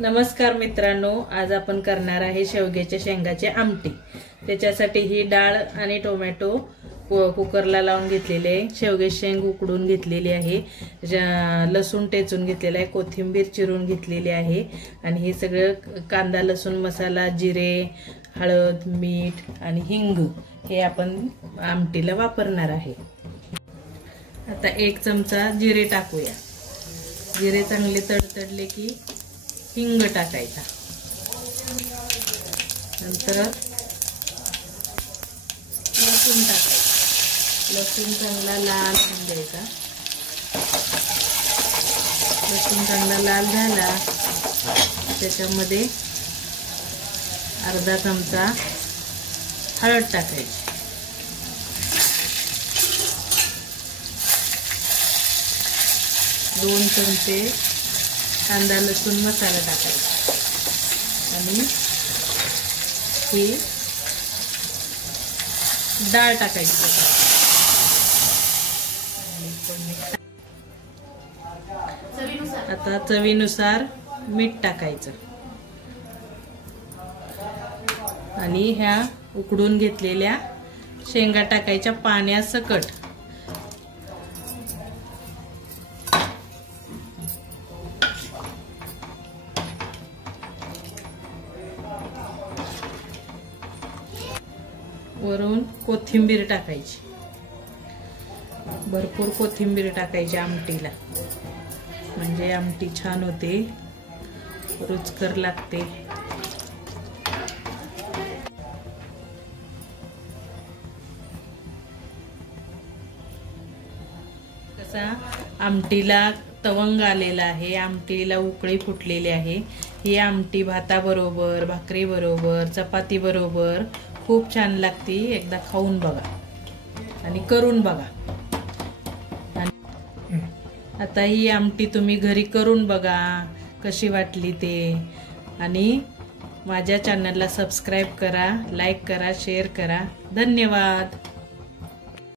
नमस्कार मित्रांनो, आज आपण करणार आहे शेवग्याच्या शेंगाची आमटी। त्याच्यासाठी ही डाळ आणि टोमॅटो कुकरला लावून घेतलेले आहे, शेवग्याची शेंग उकडून घेतलेली आहे, लसूण टेचून घेतलेला आहे, कोथिंबीर चिरून घेतलेली आहे आणि हे सगळं कांदा लसूण मसाला जिरे हळद मीठ आणि हिंग हे आपण आमटीला वापरणार आहे। आता 1 चमचा जिरे टाकूया। जिरे चांगले तडतडले की हिंग टाकायचा, नंतर लसूण टाकायचा। लसूण चांगला लाल होऊन द्यायचा। लसूण चांगला लाल झाला त्याच्यामध्ये अर्धा चमचा हळद टाकायची, 2 चमचे कांदा लसूण मसाला टाकायचा आणि ही डाळ टाकायची। आता चवीनुसार मीठ टाकायचं आणि ह्या उकडून घेतलेल्या शेंगा टाकायच्या पाण्यासकट। वरून कोथिंबीर टाकायची, भरपूर कोथिंबीर टाकायची आमटीला, म्हणजे आमटी छान होते, रुचकर लागते। कसा आमटीला तवंग आलेला आहे, आमटीला उकळी फुटलेली आहे। ही आमटी भाताबरोबर भाकरी बरोबर चपाती बरोबर खूप छान लागते। एकदा खाऊन बघा आणि करून बघा। आता ही आमटी तुम्ही घरी करून बघा कशी वाटली ते, आणि माझ्या चॅनलला सबस्क्राइब करा, लाईक करा, शेअर करा। धन्यवाद।